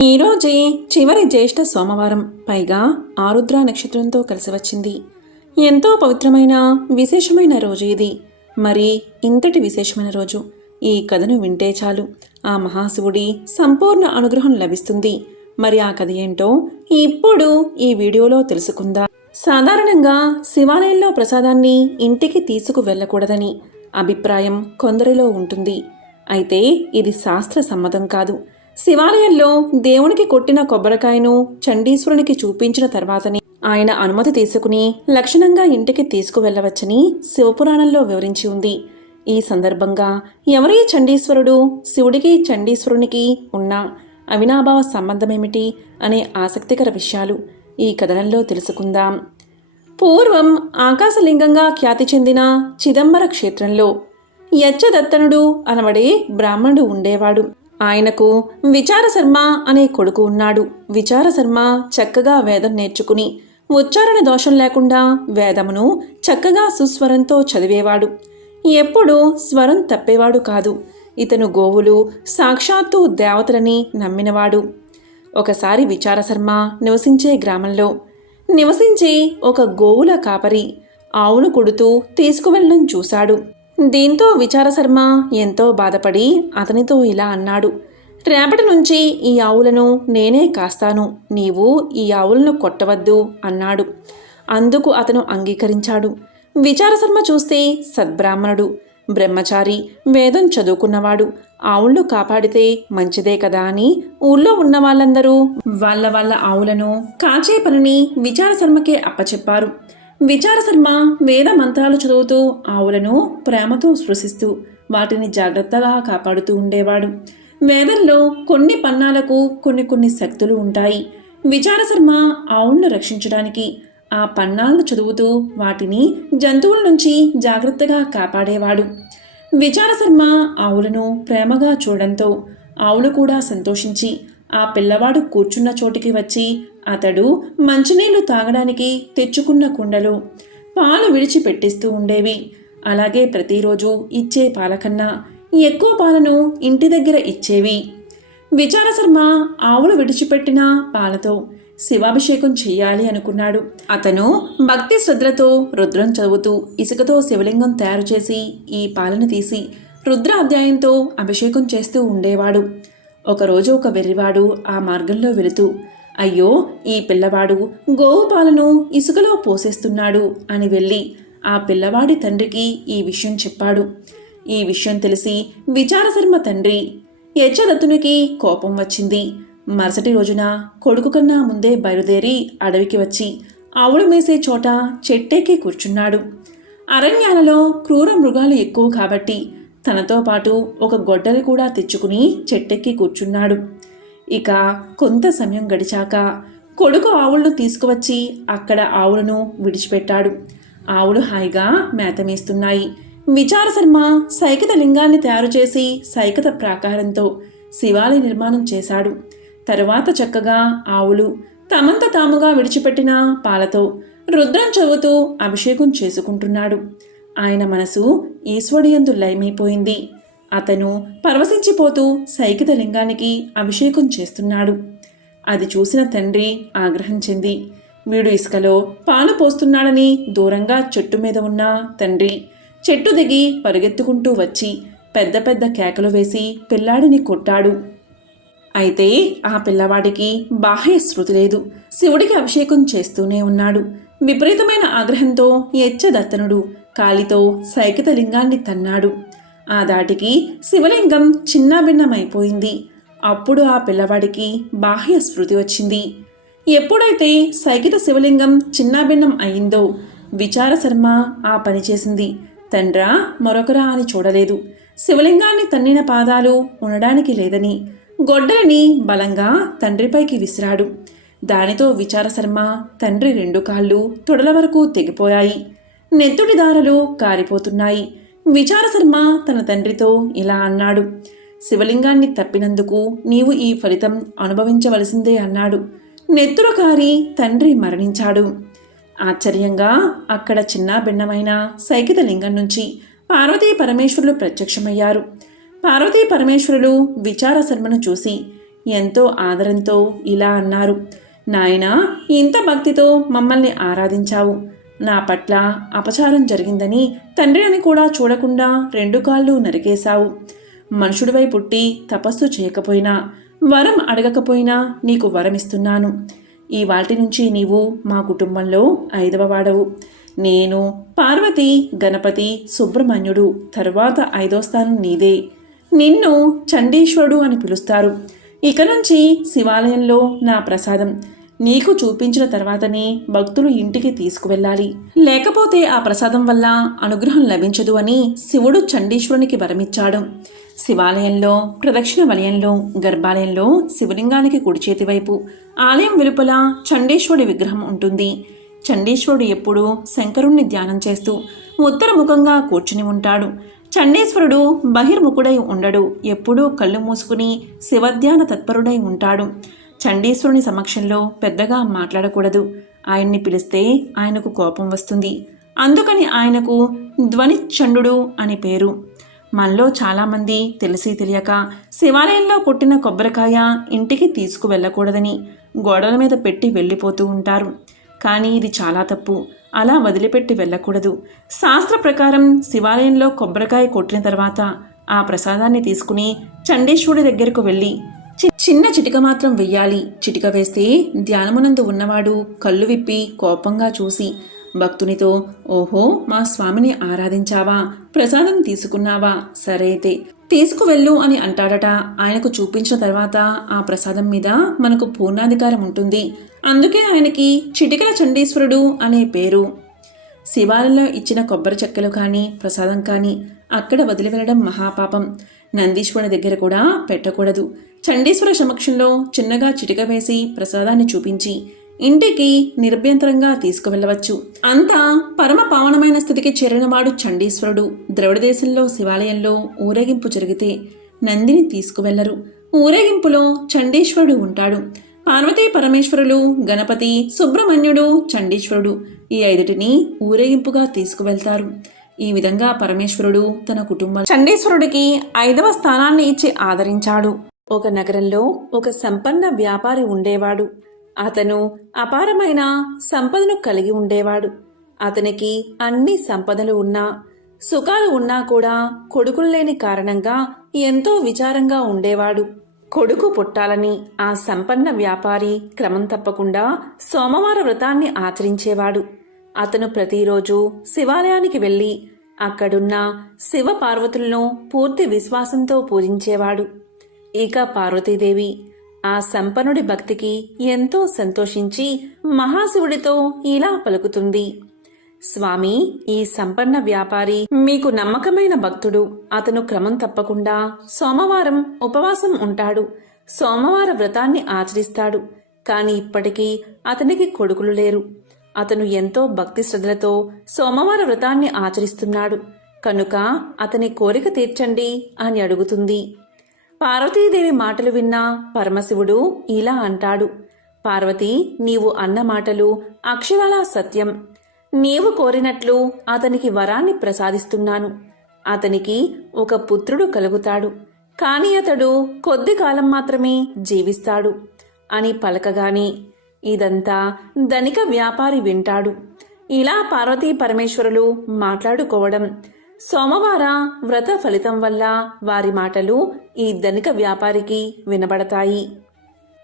ఈరోజే చివరి జ్యేష్ఠ సోమవారం, పైగా ఆరుద్ర నక్షత్రంతో కలిసి వచ్చింది. ఎంతో పవిత్రమైన విశేషమైన రోజు ఇది. మరి ఇంతటి విశేషమైన రోజు ఈ కథను వింటే చాలు ఆ మహాశివుడి సంపూర్ణ అనుగ్రహం లభిస్తుంది. మరి ఆ కథ ఏంటో ఇప్పుడు ఈ వీడియోలో తెలుసుకుందాం. సాధారణంగా శివాలయంలో ప్రసాదాన్ని ఇంటికి తీసుకు వెళ్ళకూడదని అభిప్రాయం కొందరిలో ఉంటుంది. అయితే ఇది శాస్త్ర సమ్మతం కాదు. శివాలయంలో దేవునికి కొట్టిన కొబ్బరికాయను చండీశ్వరునికి చూపించిన తర్వాతనే ఆయన అనుమతి తీసుకుని లక్షణంగా ఇంటికి తీసుకువెళ్లవచ్చని శివపురాణంలో వివరించి ఉంది. ఈ సందర్భంగా ఎవరీ చండీశ్వరుడు, శివుడికి చండీశ్వరునికి ఉన్న అవినాభావ సంబంధమేమిటి అనే ఆసక్తికర విషయాలు ఈ కథనంలో తెలుసుకుందాం. పూర్వం ఆకాశలింగంగా ఖ్యాతి చెందిన చిదంబర క్షేత్రంలో యచ్చదత్తనుడు అనబడే బ్రాహ్మణుడు ఉండేవాడు. ఆయనకు విచారశర్మ అనే కొడుకు ఉన్నాడు. విచారశర్మ చక్కగా వేదం నేర్చుకుని ఉచ్చారణ దోషం లేకుండా వేదమును చక్కగా సుస్వరంతో చదివేవాడు. ఎప్పుడూ స్వరం తప్పేవాడు కాదు. ఇతను గోవులు సాక్షాత్తు దేవతలని నమ్మినవాడు. ఒకసారి విచారశర్మ నివసించే గ్రామంలో నివసించే ఒక గోవుల కాపరి ఆవును కొడుతూ తీసుకువెళ్ళడం చూశాడు. దీంతో విచారశర్మ ఎంతో బాధపడి అతనితో ఇలా అన్నాడు: రేపటి నుంచి ఈ ఆవులను నేనే కాస్తాను, నీవు ఈ ఆవులను కొట్టవద్దు అన్నాడు. అందుకు అతను అంగీకరించాడు. విచారశర్మ చూస్తే సద్బ్రాహ్మణుడు, బ్రహ్మచారి, వేదం చదువుకున్నవాడు. ఆవులను కాపాడితే మంచిదే కదా అని ఊళ్ళో ఉన్న వాళ్ళందరూ వాళ్ళ ఆవులను కాచే పనిని విచారశర్మకే అప్పచెప్పారు. విచారశర్మ వేద మంత్రాలు చదువుతూ ఆవులను ప్రేమతో స్పృశిస్తూ వాటిని జాగ్రత్తగా కాపాడుతూ ఉండేవాడు. వేదంలో కొన్ని పన్నాలకు కొన్ని శక్తులు ఉంటాయి. విచారశర్మ ఆవులను రక్షించడానికి ఆ పన్నాలను చదువుతూ వాటిని జంతువుల నుంచి జాగ్రత్తగా కాపాడేవాడు. విచారశర్మ ఆవులను ప్రేమగా చూడడంతో ఆవులు కూడా సంతోషించి ఆ పిల్లవాడు కూర్చున్న చోటికి వచ్చి అతడు మంచినీళ్లు తాగడానికి తెచ్చుకున్న కుండలో పాలు విడిచిపెట్టిస్తూ ఉండేవి. అలాగే ప్రతిరోజు ఇచ్చే పాలకన్నా ఎక్కువ పాలను ఇంటి దగ్గర ఇచ్చేవి. విచారశర్మ ఆవులు విడిచిపెట్టిన పాలతో శివాభిషేకం చెయ్యాలి అనుకున్నాడు. అతను భక్తి శ్రద్ధలతో రుద్రం చదువుతూ ఇసుకతో శివలింగం తయారు చేసి ఈ పాలను తీసి రుద్ర అధ్యాయంతో అభిషేకం చేస్తూ ఉండేవాడు. ఒకరోజు ఒక వెర్రివాడు ఆ మార్గంలో వెళుతూ, అయ్యో, ఈ పిల్లవాడు గోవు పాలను ఇసుకలో పోసేస్తున్నాడు అని వెళ్ళి ఆ పిల్లవాడి తండ్రికి ఈ విషయం చెప్పాడు. ఈ విషయం తెలిసి విచారశర్మ తండ్రి యచ్చదత్తునికి కోపం వచ్చింది. మరుసటి రోజున కొడుకు కన్నా ముందే బయలుదేరి అడవికి వచ్చి ఆవులు మేసే చోట చెట్టెక్కి కూర్చున్నాడు. అరణ్యాలలో క్రూర మృగాలు ఎక్కువ కాబట్టి తనతో పాటు ఒక గొడ్డలి కూడా తెచ్చుకుని చెట్టెక్కి కూర్చున్నాడు. ఇక కొంత సమయం గడిచాక కొడుకు ఆవులను తీసుకువచ్చి అక్కడ ఆవులను విడిచిపెట్టాడు. ఆవులు హాయిగా మేతమేస్తున్నాయి. విచారశర్మ సైకత లింగాన్ని తయారు చేసి సైకత ప్రాకారంతో శివాలయ నిర్మాణం చేశాడు. తరువాత చక్కగా ఆవులు తమంత తాముగా విడిచిపెట్టిన పాలతో రుద్రం చదువుతూ అభిషేకం చేసుకుంటున్నాడు. ఆయన మనసు ఈశ్వరుడియందు లయమైపోయింది. అతను పరవశించిపోతూ సైకిత లింగానికి అభిషేకం చేస్తున్నాడు. అది చూసిన తండ్రి ఆగ్రహం చెంది వీడు ఇసుకలో పాలు పోస్తున్నాడని దూరంగా చెట్టు మీద ఉన్న తండ్రి చెట్టు దిగి పరుగెత్తుకుంటూ వచ్చి పెద్ద పెద్ద కేకలు వేసి పిల్లాడిని కొట్టాడు. అయితే ఆ పిల్లవాడికి బాహ్య శృతి లేదు. శివుడికి అభిషేకం చేస్తూనే ఉన్నాడు. విపరీతమైన ఆగ్రహంతో యచ్చదత్తనుడు కాలితో సైకిత లింగాన్ని తన్నాడు. ఆ దాటికి శివలింగం చిన్నాభిన్నమైపోయింది. అప్పుడు ఆ పిల్లవాడికి బాహ్య స్మృతి వచ్చింది. ఎప్పుడైతే సైకిత శివలింగం చిన్నాభిన్నం అయిందో విచారశర్మ ఆ పని చేసింది. తండ్రా మరొకరా అని చూడలేదు. శివలింగాన్ని తన్నిన పాదాలు ఉండడానికి లేదని గొడ్డలిని బలంగా తండ్రిపైకి విసిరాడు. దానితో విచారశర్మ తండ్రి 2 కాళ్ళు తొడల వరకు తెగిపోయాయి. నెత్తుడి దారలు కారిపోతున్నాయి. విచారశర్మ తన తండ్రితో ఇలా అన్నాడు: శివలింగాన్ని తప్పినందుకు నీవు ఈ ఫలితం అనుభవించవలసిందే అన్నాడు. నెత్తురు కారి తండ్రి మరణించాడు. ఆశ్చర్యంగా అక్కడ చిన్న భిన్నమైన సైకిత లింగం నుంచి పార్వతీ పరమేశ్వరులు ప్రత్యక్షమయ్యారు. పార్వతీ పరమేశ్వరులు విచారశర్మను చూసి ఎంతో ఆదరంతో ఇలా అన్నారు. నాయనా, ఇంత భక్తితో మమ్మల్ని ఆరాధించావు. నా పట్ల అపచారం జరిగిందని తండ్రి అని కూడా చూడకుండా 2 కాళ్ళు నరికేశావు. మనుషుడివై పుట్టి తపస్సు చేయకపోయినా, వరం అడగకపోయినా నీకు వరమిస్తున్నాను. ఈ వాటి నుంచి నీవు మా కుటుంబంలో 5వ వాడవు. నేను, పార్వతి, గణపతి, సుబ్రహ్మణ్యుడు, తరువాత 5వ స్థానం నీదే. నిన్ను చండీశ్వరుడు అని పిలుస్తారు. ఇక నుంచి శివాలయంలో నా ప్రసాదం నీకు చూపించిన తర్వాతనే భక్తులు ఇంటికి తీసుకువెళ్ళాలి. లేకపోతే ఆ ప్రసాదం వల్ల అనుగ్రహం లభించదు అని శివుడు చండీశ్వరునికి వరమిచ్చాడు. శివాలయంలో ప్రదక్షిణ వలయంలో గర్భాలయంలో శివలింగానికి కుడి చేతి వైపు ఆలయం వెలుపల చండీశ్వరుడి విగ్రహం ఉంటుంది. చండీశ్వరుడు ఎప్పుడూ శంకరుణ్ణి ధ్యానం చేస్తూ ఉత్తరముఖంగా కూర్చుని ఉంటాడు. చండీశ్వరుడు బహిర్ముఖుడై ఉండడు. ఎప్పుడూ కళ్ళు మూసుకుని శివధ్యాన తత్పరుడై ఉంటాడు. చండీశ్వరుని సమక్షంలో పెద్దగా మాట్లాడకూడదు. ఆయన్ని పిలిస్తే ఆయనకు కోపం వస్తుంది. అందుకని ఆయనకు ధ్వనిచండు అని పేరు. మనలో చాలామంది తెలిసి తెలియక శివాలయంలో కొట్టిన కొబ్బరికాయ ఇంటికి తీసుకువెళ్ళకూడదని గోడల మీద పెట్టి వెళ్ళిపోతూ ఉంటారు. కానీ ఇది చాలా తప్పు. అలా వదిలిపెట్టి వెళ్ళకూడదు. శాస్త్ర ప్రకారం శివాలయంలో కొబ్బరికాయ కొట్టిన తర్వాత ఆ ప్రసాదాన్ని తీసుకుని చండీశ్వరుడి దగ్గరకు వెళ్ళి చిన్న చిటిక మాత్రం వెయ్యాలి. చిటిక వేస్తే ధ్యానమునందు ఉన్నవాడు కళ్ళు విప్పి కోపంగా చూసి భక్తునితో, ఓహో, మా స్వామిని ఆరాధించావా, ప్రసాదం తీసుకున్నావా, సరే అయితే తీసుకువెళ్ళు అని అంటాడట. ఆయనకు చూపించిన తర్వాత ఆ ప్రసాదం మీద మనకు పూర్ణాధికారం ఉంటుంది. అందుకే ఆయనకి చిటికల చండీశ్వరుడు అనే పేరు. శివాలయంలో ఇచ్చిన కొబ్బరి చెక్కలు కానీ ప్రసాదం కానీ అక్కడ వదిలి వెళ్ళడం మహాపాపం. నందీశ్వరుని దగ్గర కూడా పెట్టకూడదు. చండీశ్వర సమక్షంలో చిన్నగా చిటిక వేసి ప్రసాదాన్ని చూపించి ఇంటికి నిర్భ్యంతరంగా తీసుకువెళ్ళవచ్చు. అంతా పరమ పావనమైన స్థితికి చేరినవాడు చండీశ్వరుడు. ద్రవిడ దేశంలో శివాలయంలో ఊరేగింపు జరిగితే నందిని తీసుకువెళ్లరు. ఊరేగింపులో చండీశ్వరుడు ఉంటాడు. పార్వతీ పరమేశ్వరులు, గణపతి, సుబ్రహ్మణ్యుడు, చండీశ్వరుడు ఈ 5టిని ఊరేగింపుగా తీసుకువెళ్తారు. ఈ విధంగా పరమేశ్వరుడు తన కుటుంబం చండీశ్వరుడికి 5వ స్థానాన్ని ఇచ్చి ఆదరించాడు. ఒక నగరంలో ఒక సంపన్న వ్యాపారి ఉండేవాడు. అతను అపారమైన సంపదను కలిగి ఉండేవాడు. అతనికి అన్ని సంపదలు ఉన్నా, సుఖాలు ఉన్నా కూడా కొడుకులు లేని కారణంగా ఎంతో విచారంగా ఉండేవాడు. కొడుకు పుట్టాలని ఆ సంపన్న వ్యాపారి క్రమం తప్పకుండా సోమవార వ్రతాన్ని ఆచరించేవాడు. అతను ప్రతిరోజు శివాలయానికి వెళ్ళి అక్కడున్న శివ పార్వతులను పూర్తి విశ్వాసంతో పూజించేవాడు. ఇక పార్వతీదేవి ఆ సంపన్నుడి భక్తికి ఎంతో సంతోషించి మహాశివుడితో ఇలా పలుకుతుంది. స్వామి, ఈ సంపన్న వ్యాపారి మీకు నమ్మకమైన భక్తుడు. అతను క్రమం తప్పకుండా సోమవారం ఉపవాసం ఉంటాడు. సోమవార వ్రతాన్ని ఆచరిస్తాడు. కాని ఇప్పటికీ అతనికి కొడుకులు లేరు. అతను ఎంతో భక్తి శ్రద్ధలతో సోమవార వ్రతాన్ని ఆచరిస్తున్నాడు. కనుక అతని కోరిక తీర్చండి అని అడుగుతుంది. పార్వతీదేవి మాటలు విన్న పరమశివుడు ఇలా అంటాడు. పార్వతి, నీవు అన్న మాటలు అక్షరాలా సత్యం. నీవు కోరినట్లు అతనికి వరాన్ని ప్రసాదిస్తున్నాను. అతనికి ఒక పుత్రుడు కలుగుతాడు. కాని అతడు కొద్ది కాలం మాత్రమే జీవిస్తాడు అని పలకగానే ఇదంతా ధనిక వ్యాపారి వింటాడు. ఇలా పార్వతీ పరమేశ్వరులు మాట్లాడుకోవడం, సోమవార వ్రత ఫలితం వల్ల వారి మాటలు ఈ ధనిక వ్యాపారికి వినబడతాయి.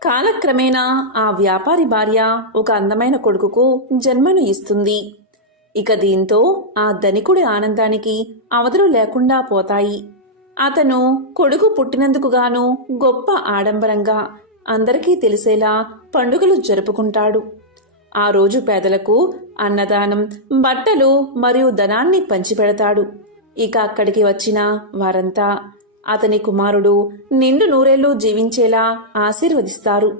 కాలక్రమేణా ఆ వ్యాపారి భార్య ఒక అందమైన కొడుకుకు జన్మను ఇస్తుంది. ఇక దీంతో ఆ ధనికుడి ఆనందానికి అవధులు లేకుండా పోతాయి. అతను కొడుకు పుట్టినందుకు గాను గొప్ప ఆడంబరంగా అందరికీ తెలిసేలా పండుగలు జరుపుకుంటాడు. ఆ రోజు పేదలకు అన్నదానం, బట్టలు మరియు ధనాన్ని పంచిపెడతాడు. ఇక అక్కడికి వచ్చిన వారంతా అతని కుమారుడు నిండు నూరేళ్లు జీవించేలా ఆశీర్వదిస్తారు.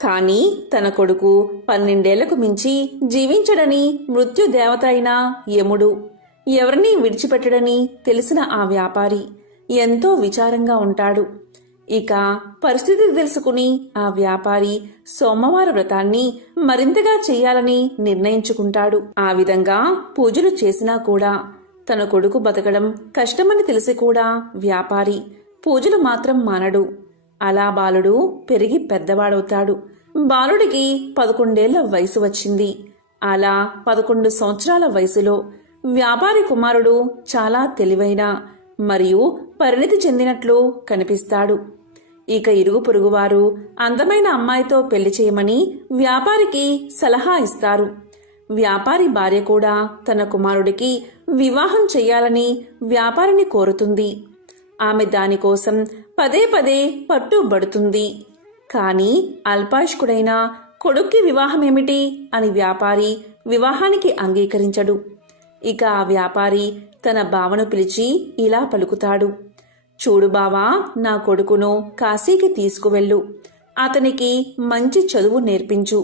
కాని తన కొడుకు 12 ఏళ్లకు మించి జీవించడని మృత్యుదేవత అయిన యముడు ఎవరినీ విడిచిపెట్టడని తెలిసిన ఆ వ్యాపారి ఎంతో విచారంగా ఉంటాడు. ఇక పరిస్థితి తెలుసుకుని ఆ వ్యాపారి సోమవార వ్రతాన్ని మరింతగా చేయాలని నిర్ణయించుకుంటాడు. ఆ విధంగా పూజలు చేసినా కూడా తన కొడుకు బతకడం కష్టమని తెలిసి కూడా వ్యాపారి పూజలు మాత్రం మానడు. అలా బాలుడు పెరిగి పెద్దవాడవుతాడు. బాలుడికి 11 వయసు వచ్చింది. అలా 11 సంవత్సరాల వయసులో వ్యాపారి కుమారుడు చాలా తెలివైన మరియు పరిణితి చెందినట్లు కనిపిస్తాడు. ఇక ఇరుగు పొరుగువారు అందమైన అమ్మాయితో పెళ్లి చేయమని వ్యాపారికి సలహా ఇస్తారు. వ్యాపారి భార్య కూడా తన కుమారుడికి వివాహం చెయ్యాలని వ్యాపారిని కోరుతుంది. ఆమె దానికోసం పదే పదే పట్టుబడుతుంది. కాని అల్పాయుష్కుడైన కొడుక్కి వివాహమేమిటి అని వ్యాపారి వివాహానికి అంగీకరించడు. ఇక ఆ వ్యాపారి తన బావను పిలిచి ఇలా పలుకుతాడు. చూడు బావా, నా కొడుకును కాశీకి తీసుకువెళ్ళు. అతనికి మంచి చదువు నేర్పించు.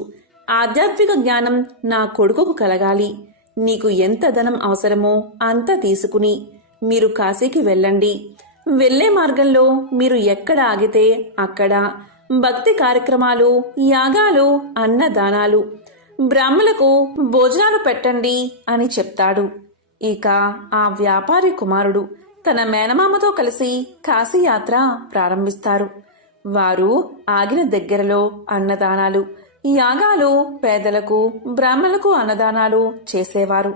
ఆధ్యాత్మిక జ్ఞానం నా కొడుకుకు కలగాలి. నీకు ఎంత ధనం అవసరమో అంత తీసుకుని మీరు కాశీకి వెళ్ళండి. వెళ్లే మార్గంలో మీరు ఎక్కడ ఆగితే అక్కడ భక్తి కార్యక్రమాలు, యాగాలు, అన్నదానాలు, బ్రాహ్మలకు భోజనాలు పెట్టండి అని చెప్తాడు. ఇక ఆ వ్యాపారి కుమారుడు తన మేనమామతో కలిసి కాశీయాత్ర ప్రారంభిస్తారు. వారు ఆగిన దగ్గరలో అన్నదానాలు, యాగాలు, పేదలకు, బ్రాహ్మణులకు అన్నదానాలు చేసేవారు.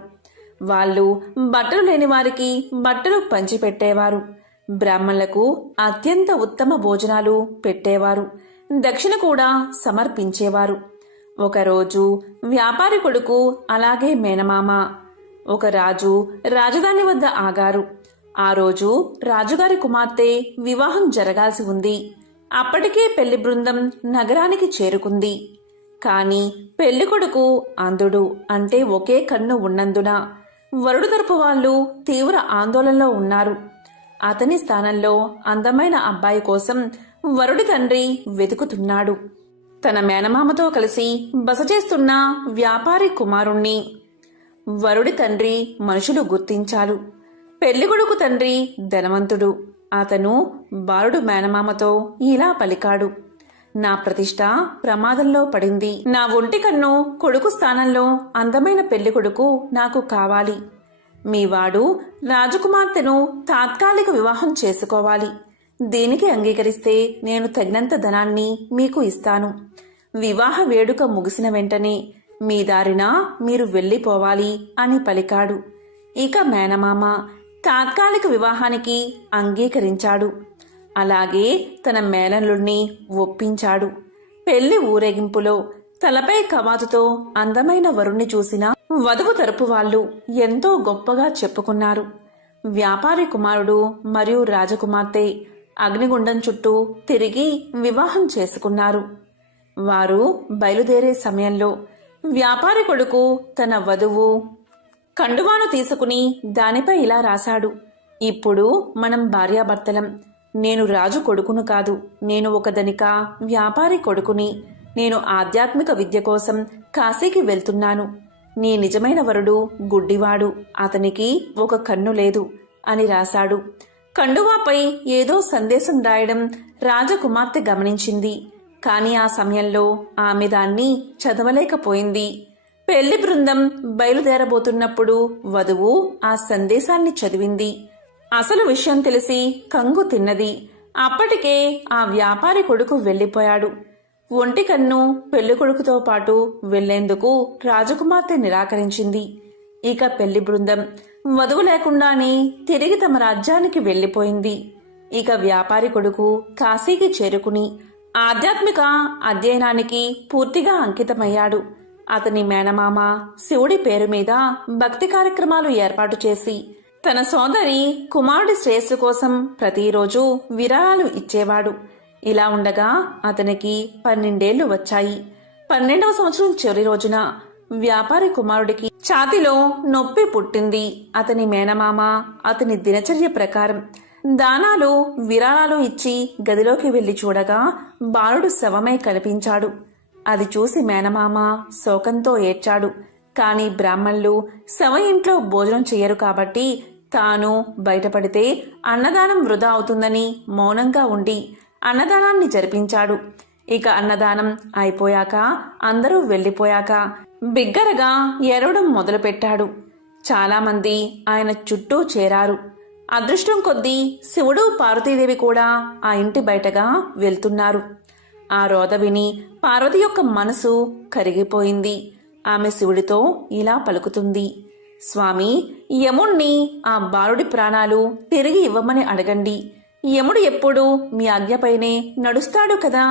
వాళ్ళు బట్టలు లేని వారికి బట్టలు పంచిపెట్టేవారు. బ్రాహ్మణులకు అత్యంత ఉత్తమ భోజనాలు పెట్టేవారు. దక్షిణ కూడా సమర్పించేవారు. ఒకరోజు వ్యాపారి కొడుకు అలాగే మేనమామ ఒక రాజు రాజధాని వద్ద ఆగారు. ఆ రోజు రాజుగారి కుమార్తె వివాహం జరగాల్సి ఉంది. అప్పటికే పెళ్లి బృందం నగరానికి చేరుకుంది. కాని పెళ్లికొడుకు అంధుడు, అంటే ఒకే కన్ను ఉన్నందున వరుడు తరపు వాళ్ళు తీవ్ర ఆందోళనలో ఉన్నారు. అతని స్థానంలో అందమైన అబ్బాయి కోసం వరుడి తండ్రి వెతుకుతున్నాడు. తన మేనమామతో కలిసి బస చేస్తున్న వ్యాపారి కుమారుణ్ణి వరుడి తండ్రి మనుషులు గుర్తించారు. పెళ్లికొడుకు తండ్రి ధనవంతుడు. అతను బాలుడు మేనమామతో ఇలా పలికాడు. నా ప్రతిష్ట ప్రమాదంలో పడింది. నా ఒంటి కన్ను కొడుకు స్థానంలో అందమైన పెళ్లికొడుకు నాకు కావాలి. మీవాడు రాజకుమార్తెను తాత్కాలిక వివాహం చేసుకోవాలి. దీనికి అంగీకరిస్తే నేను తగినంత ధనాన్ని మీకు ఇస్తాను. వివాహ వేడుక ముగిసిన వెంటనే మీ దారిన మీరు వెళ్ళిపోవాలి అని పలికాడు. ఇక మేనమామ తాత్కాలిక వివాహానికి అంగీకరించాడు. అలాగే తన మేనల్లుణ్ణి ఒప్పించాడు. పెళ్లి ఊరేగింపులో తలపై కవాతుతో అందమైన వరుణ్ణి చూసిన వధువు తరపు వాళ్ళు ఎంతో గొప్పగా చెప్పుకున్నారు. వ్యాపారి కుమారుడు మరియు రాజకుమార్తె అగ్నిగుండం చుట్టూ తిరిగి వివాహం చేసుకున్నారు. వారు బయలుదేరే సమయంలో వ్యాపారి కొడుకు తన వధువు కండువాను తీసుకుని దానిపై ఇలా రాశాడు. ఇప్పుడు మనం భార్యాభర్తలం. నేను రాజు కొడుకును కాదు. నేను ఒక ధనిక వ్యాపారి కొడుకుని. నేను ఆధ్యాత్మిక విద్య కోసం కాశీకి వెళ్తున్నాను. నీ నిజమైన వరుడు గుడ్డివాడు. అతనికి ఒక కన్ను లేదు అని రాశాడు. కండువాపై ఏదో సందేశం రాయడం రాజకుమార్తె గమనించింది. కాని ఆ సమయంలో ఆమె దాన్ని చదవలేకపోయింది. పెళ్లి బృందం బయలుదేరబోతున్నప్పుడు వధువు ఆ సందేశాన్ని చదివింది. అసలు విషయం తెలిసి కంగు తిన్నది. అప్పటికే ఆ వ్యాపారి కొడుకు వెళ్లిపోయాడు. ఒంటి కన్ను పెళ్లి కొడుకుతో పాటు వెళ్లేందుకు రాజకుమార్తె నిరాకరించింది. ఇక పెళ్లి బృందం వధువు లేకుండానే తిరిగి తమ రాజ్యానికి వెళ్లిపోయింది. ఇక వ్యాపారి కొడుకు కాశీకి చేరుకుని ఆధ్యాత్మిక అధ్యయనానికి పూర్తిగా అంకితమయ్యాడు. అతని మేనమామ శివుడి పేరు మీద భక్తి కార్యక్రమాలు ఏర్పాటు చేసి తన సోదరి కుమారుడి శ్రేయస్సు కోసం ప్రతిరోజు విరాళాలు ఇచ్చేవాడు. ఇలా ఉండగా అతనికి 12 ఏళ్లు వచ్చాయి. 12వ సంవత్సరం చివరి రోజున వ్యాపారి కుమారుడికి ఛాతిలో నొప్పి పుట్టింది. అతని మేనమామ అతని దినచర్య ప్రకారం దానాలు, విరాళాలు ఇచ్చి గదిలోకి వెళ్లి చూడగా బాలుడు శవమై కనిపించాడు. అది చూసి మేనమామ శోకంతో ఏడ్చాడు. కాని బ్రాహ్మణులు శవ ఇంట్లో భోజనం చెయ్యరు కాబట్టి తాను బయటపడితే అన్నదానం వృధా అవుతుందని మౌనంగా ఉండి అన్నదానాన్ని జరిపించాడు. ఇక అన్నదానం అయిపోయాక అందరూ వెళ్లిపోయాక బిగ్గరగా ఏడవడం మొదలుపెట్టాడు. చాలామంది ఆయన చుట్టూ చేరారు. అదృష్టం కొద్దీ శివుడు పార్వతీదేవి కూడా ఆ ఇంటి బయటగా వెళ్తున్నారు. ఆ రోద విని పార్వతి యొక్క మనసు కరిగిపోయింది. ఆమె శివుడితో ఇలా పలుకుతుంది: స్వామి, యముణ్ణి ఆ బాలుడి ప్రాణాలు తిరిగి ఇవ్వమని అడగండి. యముడు ఎప్పుడూ మీ ఆజ్ఞపైనే నడుస్తాడు కదా,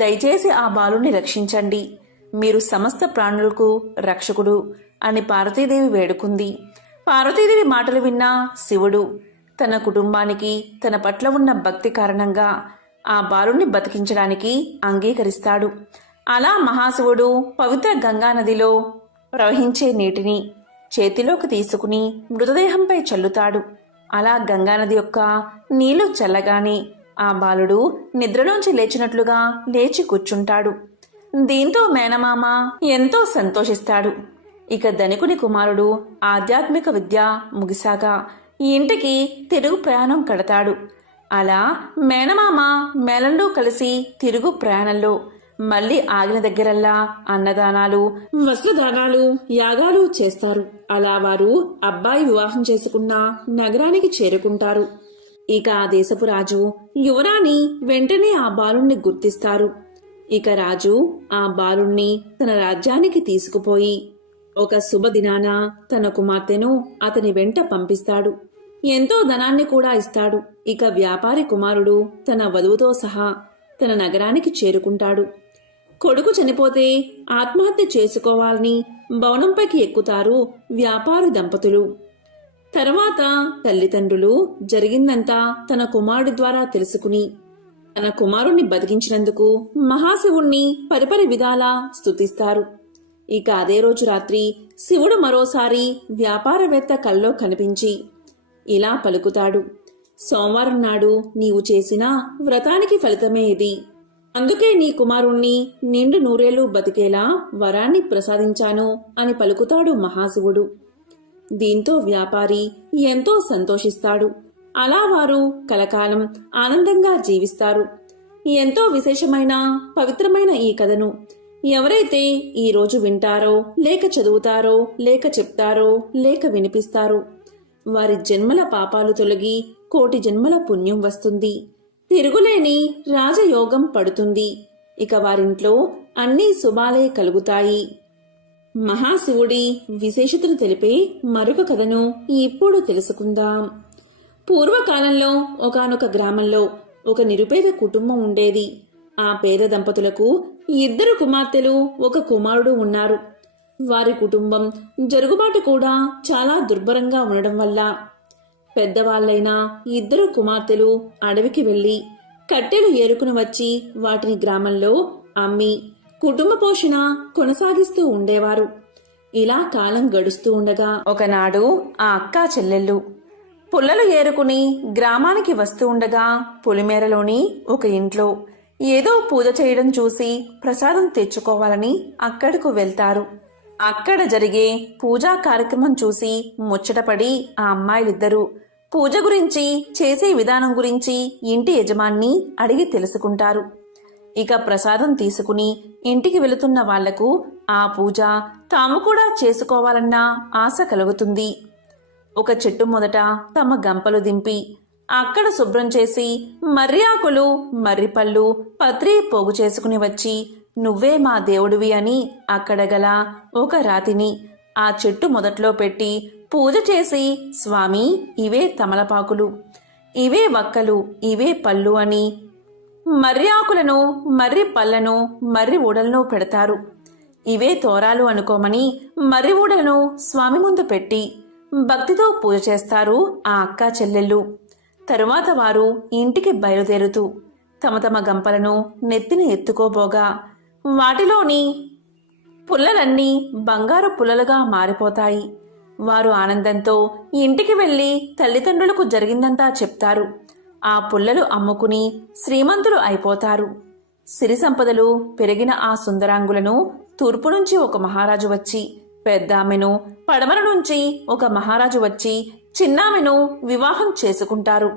దయచేసి ఆ బాలుణ్ణి రక్షించండి. మీరు సమస్త ప్రాణులకు రక్షకుడు అని పార్వతీదేవి వేడుకుంది. పార్వతీదేవి మాటలు విన్న శివుడు తన కుటుంబానికి తన పట్ల ఉన్న భక్తి కారణంగా ఆ బాలుణ్ణి బతికించడానికి అంగీకరిస్తాడు. అలా మహాశివుడు పవిత్ర గంగానదిలో ప్రవహించే నీటిని చేతిలోకి తీసుకుని మృతదేహంపై చల్లుతాడు. అలా గంగానది యొక్క నీళ్లు చల్లగానే ఆ బాలుడు నిద్రలోంచి లేచినట్లుగా లేచి కూర్చుంటాడు. దీంతో మేనమామ ఎంతో సంతోషిస్తాడు. ఇక ధనికుని కుమారుడు ఆధ్యాత్మిక విద్య ముగిసాక ఇంటికి తిరుగు ప్రయాణం కడతాడు. అలా మేనమామ మేళంలో కలిసి తిరుగు ప్రయాణంలో మళ్ళీ ఆగిన దగ్గరల్లా అన్నదానాలు, వస్త్రదానాలు, యాగాలు చేస్తారు. అలా వారు అబ్బాయి వివాహం చేసుకున్న నగరానికి చేరుకుంటారు. ఇక ఆ దేశపు రాజు యువరాణి వెంటనే ఆ బాలుణ్ణి గుర్తిస్తారు. ఇక రాజు ఆ బాలుణ్ణి తన రాజ్యానికి తీసుకుపోయి ఒక శుభదినాన తన కుమార్తెను అతని వెంట పంపిస్తాడు. ఎంతో ధనాన్ని కూడా ఇస్తాడు. ఇక వ్యాపారి కుమారుడు తన వధువుతో సహా తన నగరానికి చేరుకుంటాడు. కొడుకు చనిపోతే ఆత్మహత్య చేసుకోవాలని భవనంపైకి ఎక్కుతారు వ్యాపారి దంపతులు. తర్వాత తల్లిదండ్రులు జరిగిందంతా తన కుమారుడి ద్వారా తెలుసుకుని తన కుమారుణ్ణి బతికించినందుకు మహాశివుణ్ణి పరిపరి విధాలా స్తుతిస్తారు. ఇక అదే రోజు రాత్రి శివుడు మరోసారి వ్యాపారవేత్త కల్లో కనిపించి ఇలా పలుకుతాడు: సోమవారం నాడు నీవు చేసిన వ్రతానికి ఫలితమే ఇది. అందుకే నీ కుమారుణ్ణి నిండు నూరేళ్లు బతికేలా వరాన్ని ప్రసాదించాను అని పలుకుతాడు మహాశివుడు. దీంతో వ్యాపారి ఎంతో సంతోషిస్తాడు. అలా వారు కలకాలం ఆనందంగా జీవిస్తారు. ఎంతో విశేషమైన పవిత్రమైన ఈ కథను ఎవరైతే ఈ రోజు వింటారో, లేక చదువుతారో, లేక చెప్తారో, లేక వినిపిస్తారో వారి జన్మల పాపాలు తొలగి కోటి జన్మల పుణ్యం వస్తుంది. తిరుగులేని రాజయోగం పడుతుంది. ఇక వారింట్లో అన్ని శుభాలే కలుగుతాయి. మహాశివుడి విశేషతను తెలిపే మరొక కథను ఇప్పుడు తెలుసుకుందాం. పూర్వకాలంలో ఒకానొక గ్రామంలో ఒక నిరుపేద కుటుంబం ఉండేది. ఆ పేద దంపతులకు 2 కుమార్తెలు, 1 కుమారుడు ఉన్నారు. వారి కుటుంబం జరుగుబాటు కూడా చాలా దుర్భరంగా ఉండడం వల్ల పెద్దవాళ్లైన 2 కుమార్తెలు అడవికి వెళ్లి కట్టెలు ఏరుకుని వచ్చి వాటిని గ్రామంలో అమ్మి కుటుంబ పోషణ కొనసాగిస్తూ ఉండేవారు. ఇలా కాలం గడుస్తూ ఉండగా ఒకనాడు ఆ అక్కా చెల్లెళ్ళు పుల్లలు ఏరుకుని గ్రామానికి వస్తూ ఉండగా పొలిమేరలోని ఒక ఇంట్లో ఏదో పూజ చేయడం చూసి ప్రసాదం తెచ్చుకోవాలని అక్కడకు వెళ్తారు. అక్కడ జరిగే పూజా కార్యక్రమం చూసి ముచ్చటపడి ఆ అమ్మాయిలిద్దరూ పూజ గురించి, చేసే విధానం గురించి ఇంటి యజమాన్ని అడిగి తెలుసుకుంటారు. ఇక ప్రసాదం తీసుకుని ఇంటికి వెళుతున్న వాళ్లకు ఆ పూజ తాము కూడా చేసుకోవాలన్న ఆశ కలుగుతుంది. ఒక చెట్టు మొదట తమ గంపలు దింపి అక్కడ శుభ్రం చేసి మర్రి ఆకులు, మర్రిపళ్ళు, పత్రి పోగు చేసుకుని వచ్చి నువ్వే మా దేవుడివి అని అక్కడ గల ఒక రాతిని ఆ చెట్టు మొదట్లో పెట్టి పూజ చేసి, స్వామి ఇవే తమలపాకులు, ఇవే వక్కలు, ఇవే పళ్ళు అని మర్రి ఆకులను, మర్రి పళ్ళను, మర్రి ఊడలను పెడతారు. ఇవే తోరాలు అనుకోమని మర్రి ఊడలను స్వామి ముందు పెట్టి భక్తితో పూజ చేస్తారు ఆ అక్కా చెల్లెళ్ళు. తరువాత వారు ఇంటికి బయలుదేరుతూ తమ తమ గంపలను నెత్తిన ఎత్తుకోబోగా వాటిలోని పుల్లలన్నీ బంగారు పుల్లలుగా మారిపోతాయి. వారు ఆనందంతో ఇంటికి వెళ్లి తల్లిదండ్రులకు జరిగిందంతా చెప్తారు. ఆ పుల్లలు అమ్ముకుని శ్రీమంతులు అయిపోతారు. సిరి సంపదలు పెరిగిన ఆ సుందరాంగులను తూర్పు నుంచి ఒక మహారాజు వచ్చి, పెద్దామెను పడమర నుంచి ఒక మహారాజు వచ్చి చిన్నామెను వివాహం చేసుకుంటారు.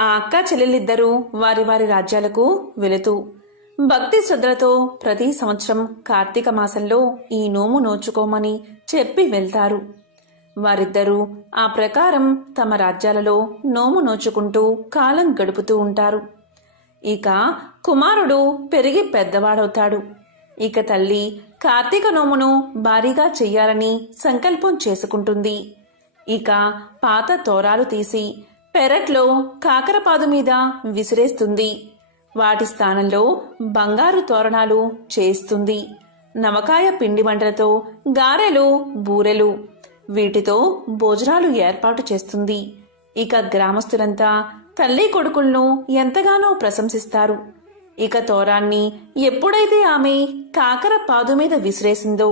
ఆ అక్కా చెల్లెలిద్దరూ వారి వారి రాజ్యాలకు వెళుతూ భక్తి శ్రద్ధలతో ప్రతి సంవత్సరం కార్తీక మాసంలో ఈ నోము నోచుకోమని చెప్పి వెళ్తారు. వారిద్దరూ ఆ ప్రకారం తమ రాజ్యాలలో నోము నోచుకుంటూ కాలం గడుపుతూ ఉంటారు. ఇక కుమారుడు పెరిగి పెద్దవాడవుతాడు. ఇక తల్లి కార్తీక నోమును భారీగా చెయ్యాలని సంకల్పం చేసుకుంటుంది. ఇక పాత తోరాలు తీసి పెరట్లో కాకరపాదు మీద విసిరేస్తుంది. వాటి స్థానంలో బంగారు తోరణాలు చేస్తుంది. నవకాయ పిండి వంటలతో గారెలు, బూరెలు, వీటితో భోజనాలు ఏర్పాటు చేస్తుంది. ఇక గ్రామస్తులంతా తల్లి కొడుకులను ఎంతగానో ప్రశంసిస్తారు. ఇక తోరాన్ని ఎప్పుడైతే ఆమె కాకర పాదు మీద విసిరేసిందో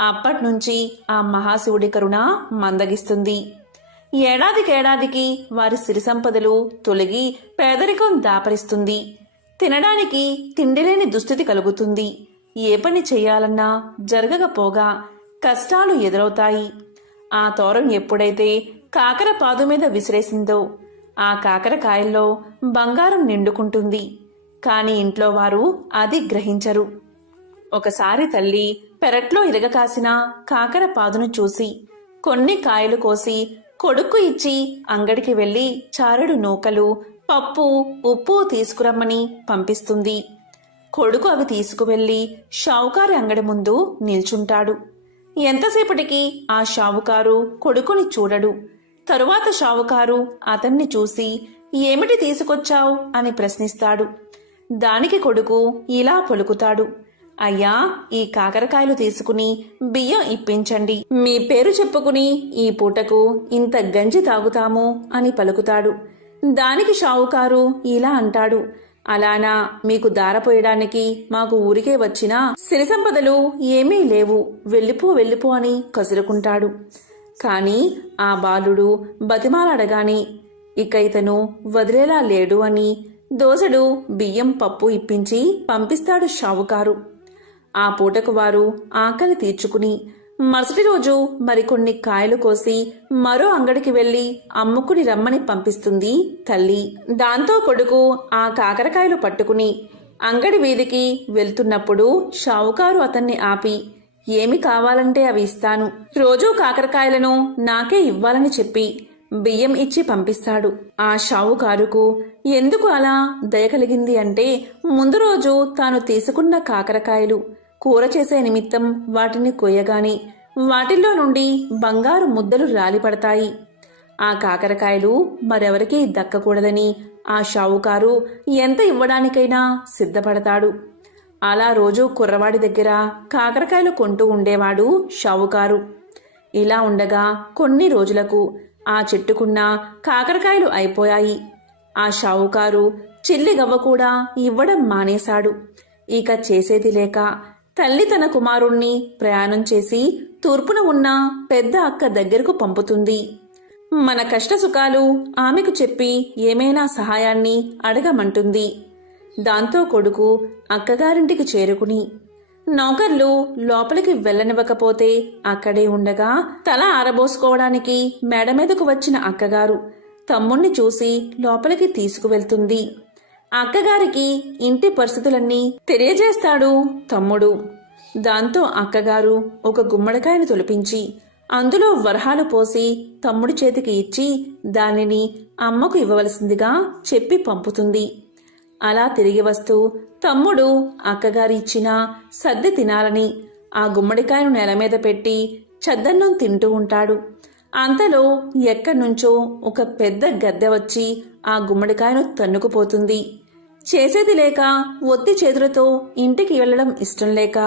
అప్పట్నుంచి ఆ మహాశివుడి కరుణ మందగిస్తుంది. ఏడాదికేడాదికి వారి సిరి సంపదలు తొలగి పేదరికం దాపరిస్తుంది. తినడానికి తిండిలేని దుస్థితి కలుగుతుంది. ఏ పని చెయ్యాలన్నా జరగకపోగా కష్టాలు ఎదురవుతాయి. ఆ తోరం ఎప్పుడైతే కాకర పాదు మీద విసిరేసిందో ఆ కాకరకాయల్లో బంగారం నిండుకుంటుంది. కాని ఇంట్లో వారు అది గ్రహించరు. ఒకసారి తల్లి పెరట్లో ఇరగకాసిన కాకర పాదును చూసి కొన్ని కాయలు కోసి కొడుకు ఇచ్చి అంగడికి వెళ్లి చారెడు నూకలు, పప్పు, ఉప్పు తీసుకురమ్మని పంపిస్తుంది. కొడుకు అవి తీసుకువెళ్లి షావుకారి అంగడి ముందు నిల్చుంటాడు. ఎంతసేపటికి ఆ షావుకారు కొడుకుని చూడడు. తరువాత షావుకారు అతన్ని చూసి ఏమిటి తీసుకొచ్చావు అని ప్రశ్నిస్తాడు. దానికి కొడుకు ఇలా పలుకుతాడు, అయ్యా, ఈ కాకరకాయలు తీసుకుని బియ్యం ఇప్పించండి. మీ పేరు చెప్పుకుని ఈ పూటకు ఇంత గంజి తాగుతాము అని పలుకుతాడు. దానికి షావుకారు ఇలా అంటాడు, అలానా, మీకు దారపోయడానికి మాకు ఊరికే వచ్చినా సిరి సంపదలు ఏమీ లేవు, వెళ్ళిపో అని కసురుకుంటాడు. కాని ఆ బాలుడు బతిమాలాడగాని ఇక ఇతను వదిలేలా లేడు అని దోసెడు బియ్యం, పప్పు ఇప్పించి పంపిస్తాడు షావుకారు. ఆ పూటకు వారు ఆకలి తీర్చుకుని మరుసటి రోజు మరికొన్ని కాయలు కోసి మరో అంగడికి వెళ్లి అమ్ముకుని రమ్మని పంపిస్తుంది తల్లి. దాంతో కొడుకు ఆ కాకరకాయలు పట్టుకుని అంగడి వీధికి వెళ్తున్నప్పుడు షావుకారు అతన్ని ఆపి, ఏమి కావాలంటే అవి ఇస్తాను, రోజూ కాకరకాయలను నాకే ఇవ్వాలని చెప్పి బియ్యం ఇచ్చి పంపిస్తాడు. ఆ షావుకారుకు ఎందుకు అలా దయ కలిగింది అంటే, ముందు రోజు తాను తీసుకున్న కాకరకాయలు కూర చేసే నిమిత్తం వాటిని కొయ్యగాని వాటిల్లో నుండి బంగారు ముద్దలు రాలిపడతాయి. ఆ కాకరకాయలు మరెవరికీ దక్కకూడదని ఆ షావుకారు ఎంత ఇవ్వడానికైనా సిద్ధపడతాడు. అలా రోజూ కుర్రవాడి దగ్గర కాకరకాయలు కొంటూ ఉండేవాడు షావుకారు. ఇలా ఉండగా కొన్ని రోజులకు ఆ చెట్టుకున్న కాకరకాయలు అయిపోయాయి. ఆ షావుకారు చిల్లిగవ్వ కూడా ఇవ్వడం మానేశాడు. ఇక చేసేది లేక తల్లి తన కుమారుణ్ణి ప్రయాణం చేసి తూర్పున ఉన్న పెద్ద అక్క దగ్గరకు పంపుతుంది. మన కష్టసుఖాలు ఆమెకు చెప్పి ఏమైనా సహాయాన్ని అడగమంటుంది. దాంతో కొడుకు అక్కగారింటికి చేరుకుని నౌకర్లు లోపలికి వెళ్లనివ్వకపోతే అక్కడే ఉండగా తల ఆరబోసుకోవడానికి మేడ మీదకు వచ్చిన అక్కగారు తమ్ముణ్ణి చూసి లోపలికి తీసుకువెళ్తుంది. అక్కగారికి ఇంటి పరిస్థితులన్నీ తెలియజేస్తాడు తమ్ముడు. దాంతో అక్కగారు ఒక గుమ్మడికాయను తొలిపించి అందులో వరహాలు పోసి తమ్ముడి చేతికి ఇచ్చి దానిని అమ్మకు ఇవ్వవలసిందిగా చెప్పి పంపుతుంది. అలా తిరిగి వస్తూ తమ్ముడు అక్కగారి ఇచ్చిన సద్ది తినాలని ఆ గుమ్మడికాయను నేల మీద పెట్టి చద్దన్నం తింటూ ఉంటాడు. అంతలో ఎక్కడ్నుంచో ఒక పెద్ద గద్దె వచ్చి ఆ గుమ్మడికాయను తన్నుకుపోతుంది. చేసేది లేక ఒత్తి చేతులతో ఇంటికి వెళ్లడం ఇష్టం లేక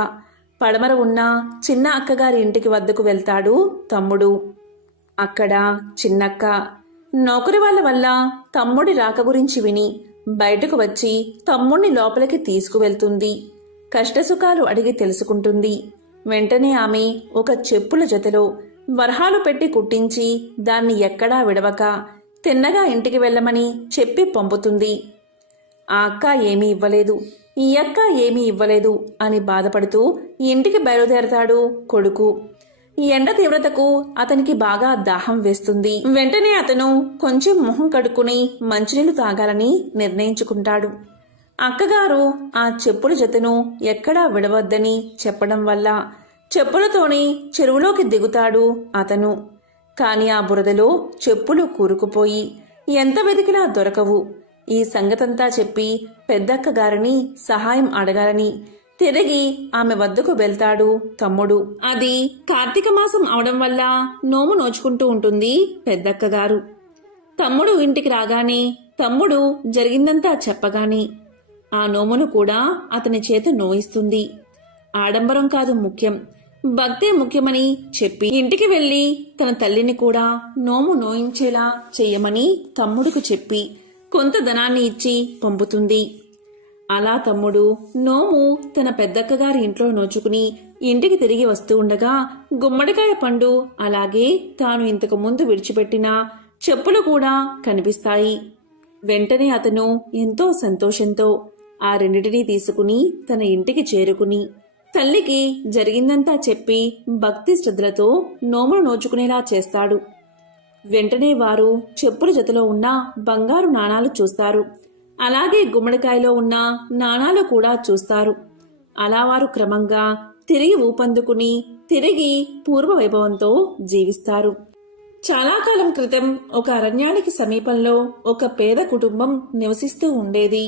పడమర ఉన్న చిన్న అక్కగారి ఇంటికి వద్దకు వెళ్తాడు తమ్ముడు. అక్కడ చిన్నక్క నౌకరి వాళ్ళ వల్ల తమ్ముడి రాక గురించి విని బయటకు వచ్చి తమ్ముణ్ణి లోపలికి తీసుకువెళ్తుంది. కష్టసుఖాలు అడిగి తెలుసుకుంటుంది. వెంటనే ఆమె ఒక చెప్పుల జతలో వరహాలు పెట్టి కుట్టించి దాన్ని ఎక్కడా విడవక తిన్నగా ఇంటికి వెళ్ళమని చెప్పి పంపుతుంది. ఆ అక్క ఏమీ ఇవ్వలేదు, ఈ అక్క ఏమీ ఇవ్వలేదు అని బాధపడుతూ ఇంటికి బయలుదేరతాడు కొడుకు. ఎండ తీవ్రతకు అతనికి బాగా దాహం వేస్తుంది. వెంటనే అతను కొంచెం మొహం కడుక్కుని మంచినీళ్లు తాగాలని నిర్ణయించుకుంటాడు. అక్కగారు ఆ చెప్పుల జతను ఎక్కడా విడవద్దని చెప్పడం వల్ల చెప్పులతోనే చెరువులోకి దిగుతాడు అతను. కాని ఆ బురదలో చెప్పులు కూరుకుపోయి ఎంత వెతికినా దొరకవు. ఈ సంగతంతా చెప్పి పెద్దక్క గారిని సహాయం అడగాలని తిరిగి ఆమె వద్దకు వెళ్తాడు తమ్ముడు. అది కార్తీక మాసం అవడం వల్ల నోము నోచుకుంటూ ఉంటుంది పెద్దక్క గారు. తమ్ముడు ఇంటికి రాగానే తమ్ముడు జరిగిందంతా చెప్పగానే ఆ నోమును కూడా అతని చేత నోయిస్తుంది. ఆడంబరం కాదు ముఖ్యం, భక్తే ముఖ్యమని చెప్పి ఇంటికి వెళ్లి తన తల్లిని కూడా నోము నోయించేలా చెయ్యమని తమ్ముడుకు చెప్పి కొంత ధనాన్ని ఇచ్చి పంపుతుంది. అలా తమ్ముడు నోము తన పెద్దక్కగారి ఇంట్లో నోచుకుని ఇంటికి తిరిగి వస్తూ ఉండగా గుమ్మడికాయ పండు అలాగే తాను ఇంతకు ముందు విడిచిపెట్టిన చెప్పులు కూడా కనిపిస్తాయి. వెంటనే అతను ఎంతో సంతోషంతో ఆ రెండిటినీ తీసుకుని తన ఇంటికి చేరుకుని తల్లికి జరిగిందంతా చెప్పి భక్తి శ్రద్ధలతో నోమును నోచుకునేలా చేస్తాడు. వెంటనే వారు చెప్పుల జతలో ఉన్న బంగారు నాణాలు చూస్తారు. అలాగే గుమ్మడికాయలో ఉన్న నాణాలు కూడా చూస్తారు. అలా వారు క్రమంగా తిరిగి ఊపందుకుని తిరిగి పూర్వ వైభవంతో జీవిస్తారు. చాలా కాలం క్రితం ఒక అరణ్యానికి సమీపంలో ఒక పేద కుటుంబం నివసిస్తూ ఉండేది.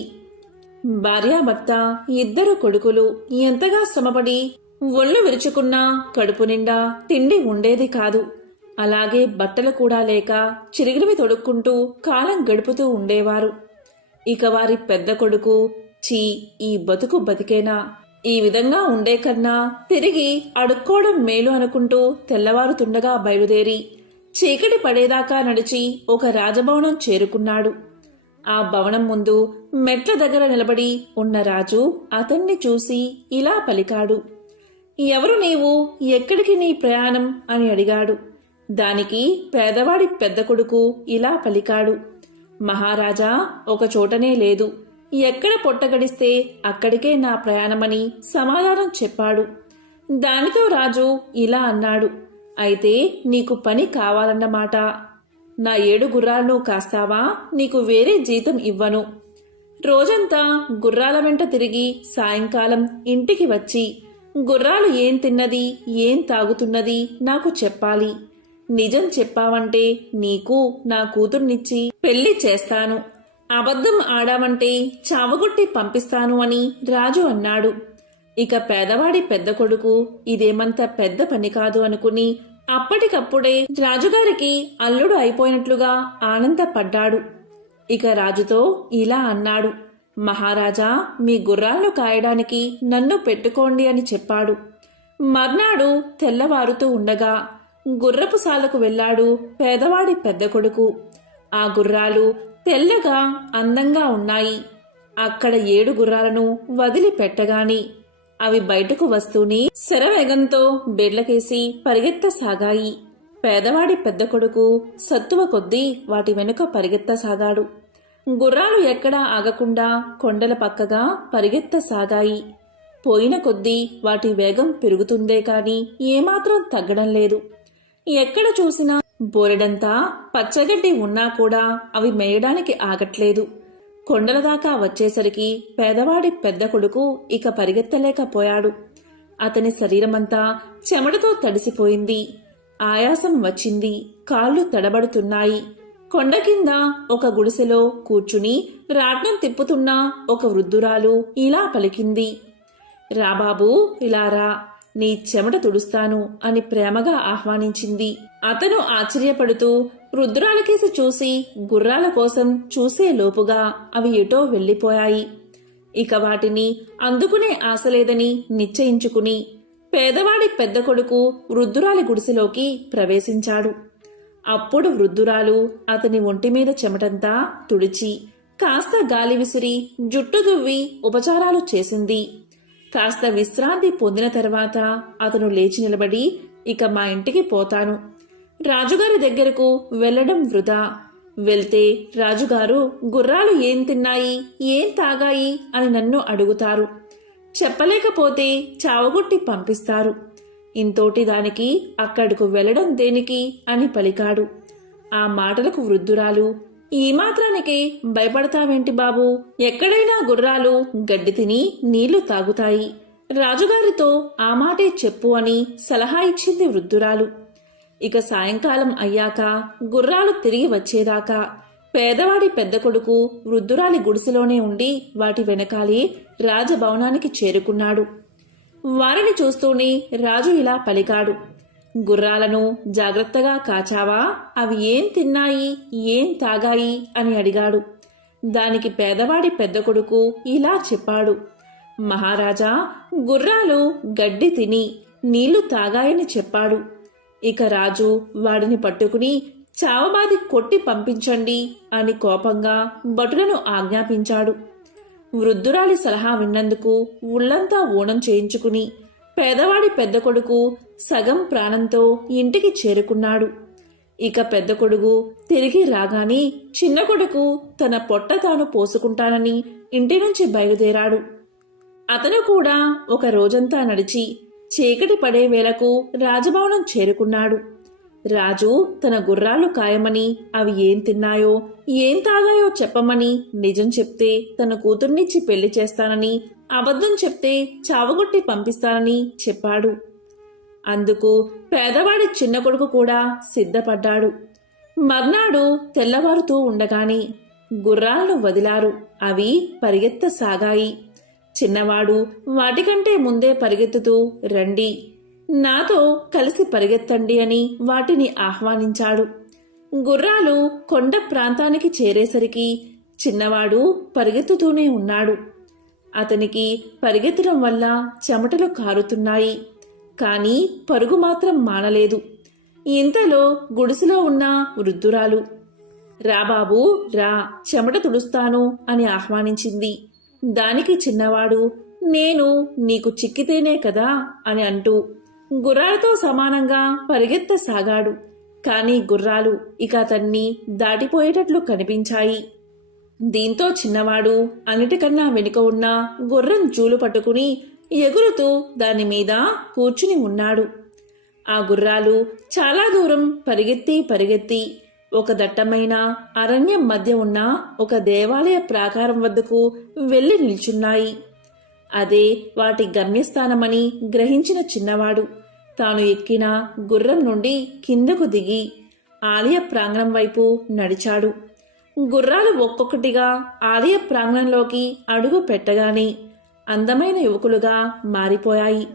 భార్యాభర్త, 2 కొడుకులు ఎంతగా శ్రమపడి ఒళ్ళు విరుచుకున్నా కడుపు నిండా తిండి ఉండేది కాదు. అలాగే బట్టలు కూడా లేక చిరిగినవి తొడుక్కుంటూ కాలం గడుపుతూ ఉండేవారు. ఇక వారి పెద్ద కొడుకు, చీ ఈ బతుకు బతికేనా, ఈ విధంగా ఉండే కన్నా తిరిగి అడుక్కోవడం మేలు అనుకుంటూ తెల్లవారుతుండగా బయలుదేరి చీకటి పడేదాకా నడిచి ఒక రాజభవనం చేరుకున్నాడు. ఆ భవనం ముందు మెట్ల దగ్గర నిలబడి ఉన్న రాజు అతన్ని చూసి ఇలా పలికాడు. ఎవరు నీవు, ఎక్కడికి నీ ప్రయాణం అని అడిగాడు. దానికి పేదవాడి పెద్ద కొడుకు ఇలా పలికాడు. మహారాజా, ఒక చోటనే లేదు, ఎక్కడ పొట్టగడిస్తే అక్కడికే నా ప్రయాణమని సమాధానం చెప్పాడు. దానితో రాజు ఇలా అన్నాడు, అయితే నీకు పని కావాలన్నమాట. నా 7 గుర్రాలను కాస్తావా, నీకు వేరే జీతం ఇవ్వను. రోజంతా గుర్రాల వెంట తిరిగి సాయంకాలం ఇంటికి వచ్చి గుర్రాలు ఏం తిన్నది, ఏం తాగుతున్నది నాకు చెప్పాలి. నిజం చెప్పావంటే నీకు నా కూతుర్నిచ్చి పెళ్లి చేస్తాను, అబద్ధం ఆడావంటే చావగొట్టి పంపిస్తాను అని రాజు అన్నాడు. ఇక పేదవాడి పెద్ద కొడుకు ఇదేమంత పెద్ద పని కాదు అనుకుని అప్పటికప్పుడే రాజుగారికి అల్లుడు అయిపోయినట్లుగా ఆనందపడ్డాడు. ఇక రాజుతో ఇలా అన్నాడు, మహారాజా, మీ గుర్రాలను కాయడానికి నన్ను పెట్టుకోండి అని చెప్పాడు. మర్నాడు తెల్లవారుతూ ఉండగా గుర్రపు సాలకు వెళ్లాడు పేదవాడి పెద్ద కొడుకు. ఆ గుర్రాలు తెల్లగా అందంగా ఉన్నాయి. అక్కడ 7 గుర్రాలను వదిలిపెట్టగాని అవి బయటకు వస్తూనే శరవేగంతో బెడ్లకేసి పరిగెత్తసాగాయి. పేదవాడి పెద్ద కొడుకు సత్తువ కొద్దీ వాటి వెనుక పరిగెత్తసాగాడు. గుర్రాలు ఎక్కడా ఆగకుండా కొండల పక్కగా పరిగెత్తసాగాయి. పోయిన కొద్దీ వాటి వేగం పెరుగుతుందే కాని ఏమాత్రం తగ్గడం లేదు. ఎక్కడ చూసినా బోరెడంతా పచ్చగడ్డి ఉన్నా కూడా అవి మేయడానికి ఆగట్లేదు. కొండల దాకా వచ్చేసరికి పేదవాడి పెద్ద కొడుకు ఇక పరిగెత్తలేకపోయాడు. అతని శరీరమంతా చెమటతో తడిసిపోయింది. ఆయాసం వచ్చింది. కాళ్ళు తడబడుతున్నాయి. కొండ కింద ఒక గుడిసెలో కూర్చుని రాట్నం తిప్పుతున్న ఒక వృద్ధురాలు ఇలా పలికింది, రాబాబూ, ఇలా రా, నీ చెమట తుడుస్తాను అని ప్రేమగా ఆహ్వానించింది. అతను ఆశ్చర్యపడుతూ వృద్ధురాలకేసి చూసి గుర్రాల కోసం చూసే లోపుగా అవి ఎటో వెళ్లిపోయాయి. ఇక వాటిని అందుకునే ఆశలేదని నిశ్చయించుకుని పేదవాడి పెద్ద కొడుకు వృద్ధురాలి గుడిసెలోకి ప్రవేశించాడు. అప్పుడు వృద్ధురాలు అతని ఒంటిమీద చెమటంతా తుడిచి కాస్త గాలి విసిరి జుట్టు దువ్వి ఉపచారాలు చేసింది. కాస్త విశ్రాంతి పొందిన తర్వాత అతను లేచి నిలబడి, ఇక మా ఇంటికి పోతాను. రాజుగారి దగ్గరకు వెళ్లడం వృధా. వెళ్తే రాజుగారు గుర్రాలు ఏం తిన్నాయి, ఏం తాగాయి అని నన్ను అడుగుతారు. చెప్పలేకపోతే చావగొట్టి పంపిస్తారు. ఇంతోటి దానికి అక్కడకు వెళ్లడం దేనికి అని పలికాడు. ఆ మాటలకు వృద్ధురాలు, ఈ మాత్రానికే భయపడతావేంటి బాబూ, ఎక్కడైనా గుర్రాలు గడ్డి తిని నీళ్లు తాగుతాయి. రాజుగారితో ఆ మాటే చెప్పు అని సలహా ఇచ్చింది వృద్ధురాలు. ఇక సాయంకాలం అయ్యాక గుర్రాలు తిరిగి వచ్చేదాకా పేదవాడి పెద్ద కొడుకు వృద్ధురాలి గుడిసెలోనే ఉండి వాటి వెనకాలే రాజభవనానికి చేరుకున్నాడు. వారిని చూస్తూనే రాజు ఇలా పలికాడు. గుర్రాలను జాగ్రత్తగా కాచావా? అవి ఏం తిన్నాయి, ఏం తాగాయి అని అడిగాడు. దానికి పేదవాడి పెద్ద కొడుకు ఇలా చెప్పాడు. మహారాజా, గుర్రాలు గడ్డి తిని నీళ్లు తాగాయని చెప్పాడు. ఇక రాజు వాడిని పట్టుకుని చావబాది కొట్టి పంపించండి అని కోపంగా భటులను ఆజ్ఞాపించాడు. వృద్ధురాలి సలహా విన్నందుకు ఉళ్లంతా ఊనం చేయించుకుని పేదవాడి పెద్ద కొడుకు సగం ప్రాణంతో ఇంటికి చేరుకున్నాడు. ఇక పెద్ద కొడుకు తిరిగి రాగానే చిన్న కొడుకు తన పొట్ట తాను పోసుకుంటానని ఇంటి నుంచి బయలుదేరాడు. అతను కూడా ఒక రోజంతా నడిచి చీకటి పడే వేళకు రాజభవనం చేరుకున్నాడు. రాజు తన గుర్రాలు కాయమని అవి ఏం తిన్నాయో ఏం తాగాయో చెప్పమని నిజం చెప్తే తన కూతుర్నిచ్చి పెళ్లి చేస్తానని, అబద్ధం చెప్తే చావగొట్టి పంపిస్తానని చెప్పాడు. అందుకు పేదవాడి చిన్న కొడుకు కూడా సిద్ధపడ్డాడు. మర్నాడు తెల్లవారుతూ ఉండగానే గుర్రాలను వదిలారు. అవి పరిగెత్తసాగాయి. చిన్నవాడు వాటికంటే ముందే పరిగెత్తుతూ రండి, నాతో కలిసి పరిగెత్తండి అని వాటిని ఆహ్వానించాడు. గుర్రాలు కొండ ప్రాంతానికి చేరేసరికి చిన్నవాడు పరిగెత్తుతూనే ఉన్నాడు. అతనికి పరిగెత్తడం వల్ల చెమటలు కారుతున్నాయి. కాని పరుగు మాత్రం మానలేదు. ఇంతలో గుడిసెలో ఉన్న వృద్ధురాలు, రా బాబూ రా, చెమట తుడుస్తాను అని ఆహ్వానించింది. దానికి చిన్నవాడు, నేను నీకు చిక్కితేనే కదా అని అంటూ గుర్రాలతో సమానంగా పరిగెత్తసాగాడు. కాని గుర్రాలు ఇక అతన్ని దాటిపోయేటట్లు కనిపించాయి. దీంతో చిన్నవాడు అన్నిటికన్నా వెనుక ఉన్న గుర్రం జూలు పట్టుకుని ఎగురుతూ దాని మీద కూర్చుని ఉన్నాడు. ఆ గుర్రాలు చాలా దూరం పరిగెత్తి ఒక దట్టమైన అరణ్యం మధ్య ఉన్న ఒక దేవాలయ ప్రాకారం వద్దకు వెళ్లి నిల్చున్నాయి. అదే వాటి గమ్యస్థానమని గ్రహించిన చిన్నవాడు తాను ఎక్కిన గుర్రం నుండి కిందకు దిగి ఆలయ ప్రాంగణం వైపు నడిచాడు. గుర్రాలు ఒక్కొక్కటిగా ఆలయ ప్రాంగణంలోకి అడుగు పెట్టగానే అందమైన యువకులుగా మారిపోయాయి.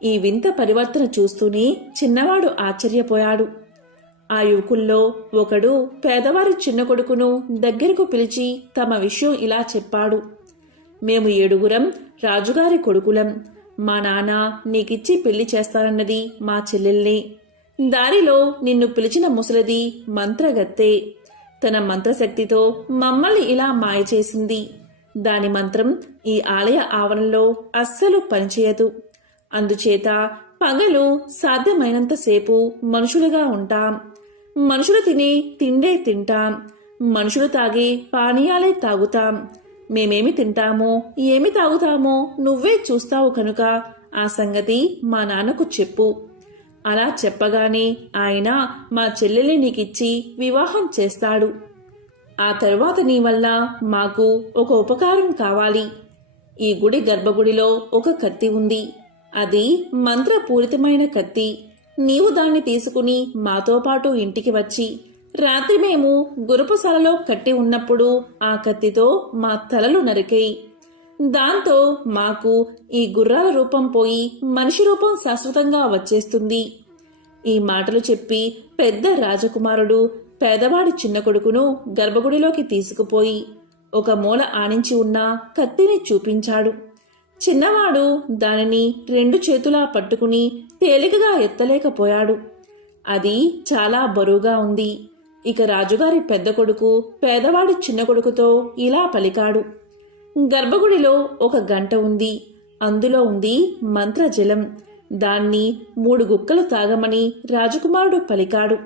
ఈ వింత పరివర్తన చూస్తూనే చిన్నవాడు ఆశ్చర్యపోయాడు. ఆ యువకుల్లో ఒకడు పేదవారి చిన్న కొడుకును దగ్గరకు పిలిచి తమ విషయం ఇలా చెప్పాడు. మేము 7 రాజుగారి కొడుకులం. మా నాన్న నీకిచ్చి పెళ్లి చేస్తానన్నది మా చెల్లెల్నే. దారిలో నిన్ను పిలిచిన ముసలిది మంత్రగత్తె. తన మంత్రశక్తితో మమ్మల్ని ఇలా మాయ చేసింది. దాని మంత్రం ఈ ఆలయ ఆవరణలో అస్సలు పనిచేయదు. అందుచేత పగలు సాధ్యమైనంతసేపు మనుషులుగా ఉంటాం. మనుషులు తినే తిండే తింటాం. మనుషులు తాగే పానీయాలే తాగుతాం. మేమేమి తింటామో ఏమి తాగుతామో నువ్వే చూస్తావు కనుక ఆ సంగతి మా నాన్నకు చెప్పు. అలా చెప్పగానే ఆయన మా చెల్లెల్ని నీకిచ్చి వివాహం చేస్తాడు. ఆ తరువాత నీ వల్ల మాకు ఒక ఉపకారం కావాలి. ఈ గుడి గర్భగుడిలో ఒక కత్తి ఉంది. అది మంత్రపూరితమైన కత్తి. నీవు దాన్ని తీసుకుని మాతో పాటు ఇంటికి వచ్చి రాత్రి మేము గురుపుశాలలో కట్టి ఉన్నప్పుడు ఆ కత్తితో మా తలలు నరికేయి. దాంతో మాకు ఈ గుర్రాల రూపం పోయి మనిషి రూపం శాశ్వతంగా వచ్చేస్తుంది. ఈ మాటలు చెప్పి పెద్ద రాజకుమారుడు పేదవాడి చిన్న కొడుకును గర్భగుడిలోకి తీసుకుపోయి ఒక మూల ఆనించి ఉన్న కత్తిని చూపించాడు. చిన్నవాడు దానిని 2 చేతులా పట్టుకుని తేలికగా ఎత్తలేకపోయాడు. అది చాలా బరువుగా ఉంది. ఇక రాజుగారి పెద్ద కొడుకు పేదవాడి చిన్న కొడుకుతో ఇలా పలికాడు. గర్భగుడిలో ఒక గంట ఉంది. అందులో ఉంది మంత్రజలం. దాన్ని 3 గుక్కలు తాగమని రాజకుమారుడు పలికాడు.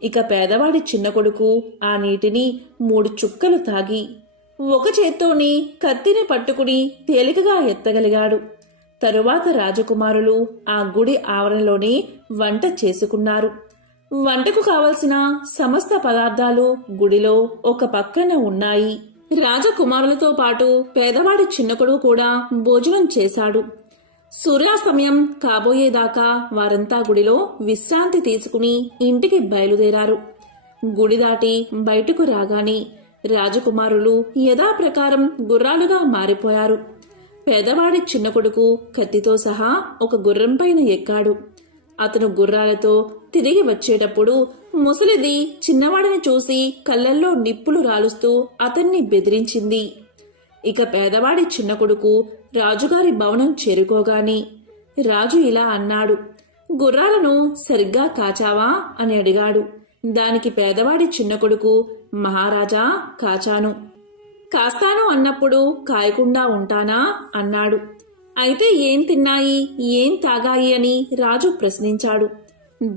ఇక పేదవాడి చిన్న కొడుకు ఆ నీటిని 3 చుక్కలు తాగి ఒక చేత్తోని కత్తిని పట్టుకుని తేలికగా ఎత్తగలిగాడు. తరువాత రాజకుమారులు ఆ గుడి ఆవరణలోనే వంట చేసుకున్నారు. వంటకు కావలసిన సమస్త పదార్థాలు గుడిలో ఒక పక్కన ఉన్నాయి. రాజకుమారులతో పాటు పేదవాడి చిన్న కొడుకు కూడా భోజనం చేశాడు. సూర్యాస్తమయం కాబోయేదాకా వారంతా గుడిలో విశ్రాంతి తీసుకుని ఇంటికి బయలుదేరారు. గుడి దాటి బయటకు రాగానే రాజకుమారులు యథాప్రకారం గుర్రాలుగా మారిపోయారు. పేదవాడి చిన్న కొడుకు కత్తితో సహా ఒక గుర్రంపైన ఎక్కాడు. అతను గుర్రాలతో తిరిగి వచ్చేటప్పుడు ముసలిది చిన్నవాడిని చూసి కళ్ళల్లో నిప్పులు రాలుస్తూ అతన్ని బెదిరించింది. ఇక పేదవాడి చిన్న కొడుకు రాజుగారి భవనం చేరుకోగాని రాజు ఇలా అన్నాడు, గుర్రాలను సరిగ్గా కాచావా అని అడిగాడు. దానికి పేదవాడి చిన్న కొడుకు, మహారాజా, కాచాను. కాస్తాను అన్నప్పుడు కాయకుండా ఉంటానా అన్నాడు. అయితే ఏం తిన్నాయి, ఏం తాగాయి అని రాజు ప్రశ్నించాడు.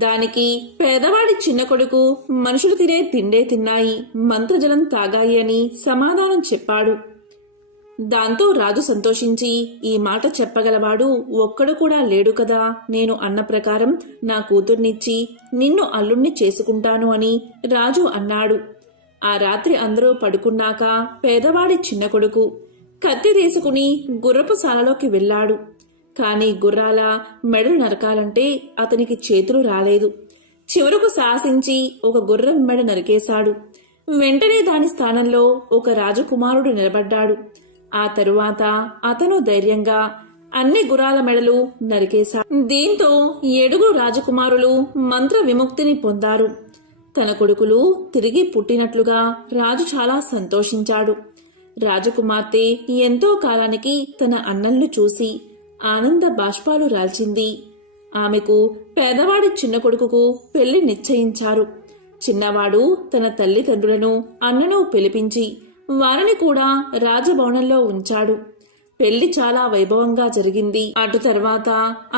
దానికి పేదవాడి చిన్న కొడుకు, మనుషులు తినే తిండే తిన్నాయి, మంత్రజలం తాగాయి అని సమాధానం చెప్పాడు. దాంతో రాజు సంతోషించి, ఈ మాట చెప్పగలవాడు ఒక్కడు కూడా లేడు కదా, నేను అన్న ప్రకారం నా కూతుర్నిచ్చి నిన్ను అల్లుణ్ణి చేసుకుంటాను అని రాజు అన్నాడు. ఆ రాత్రి అందరూ పడుకున్నాక పేదవాడి చిన్న కొడుకు కత్తి తీసుకుని గుర్రపు శాలలోకి వెళ్ళాడు. కాని గుర్రాల మెడలు నరకాలంటే అతనికి చేతులు రాలేదు. చివరకు శాసించి ఒక గుర్రం మెడ నరికేశాడు. వెంటనే దాని స్థానంలో ఒక రాజకుమారుడు నిలబడ్డాడు. ఆ తరువాత అతను ధైర్యంగా అన్ని గుర్రాల మెడలు నరికేశాడు. దీంతో 7 రాజకుమారులు మంత్ర విముక్తిని పొందారు. తన కొడుకులు తిరిగి పుట్టినట్లుగా రాజు చాలా సంతోషించాడు. రాజకుమార్తె ఎంతో కాలానికి తన అన్నల్ని చూసి ఆనంద బాష్పాలు రాల్చింది. ఆమెకు పేదవాడి చిన్న కొడుకుకు పెళ్లి నిశ్చయించారు. చిన్నవాడు తన తల్లిదండ్రులను అన్నను పిలిపించి వారిని కూడా రాజభవనంలో ఉంచాడు. పెళ్లి చాలా వైభవంగా జరిగింది. అటు తర్వాత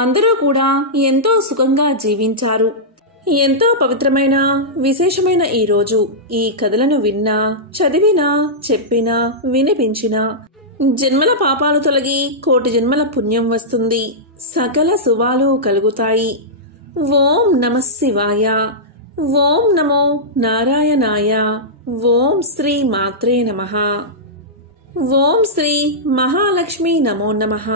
అందరూ కూడా ఎంతో సుఖంగా జీవించారు. ఎంతో పవిత్రమైన విశేషమైన ఈ రోజు ఈ కథలను విన్నా, చదివినా, చెప్పినా, వినిపించినా జన్మల పాపాలు తొలగి కోటి జన్మల పుణ్యం వస్తుంది. సకల శుభాలు కలుగుతాయి. ఓం నమః శివాయ. ఓం నమో నారాయణాయ. ఓం శ్రీ మాత్రే నమః. ఓం శ్రీ మహాలక్ష్మీ నమో నమః.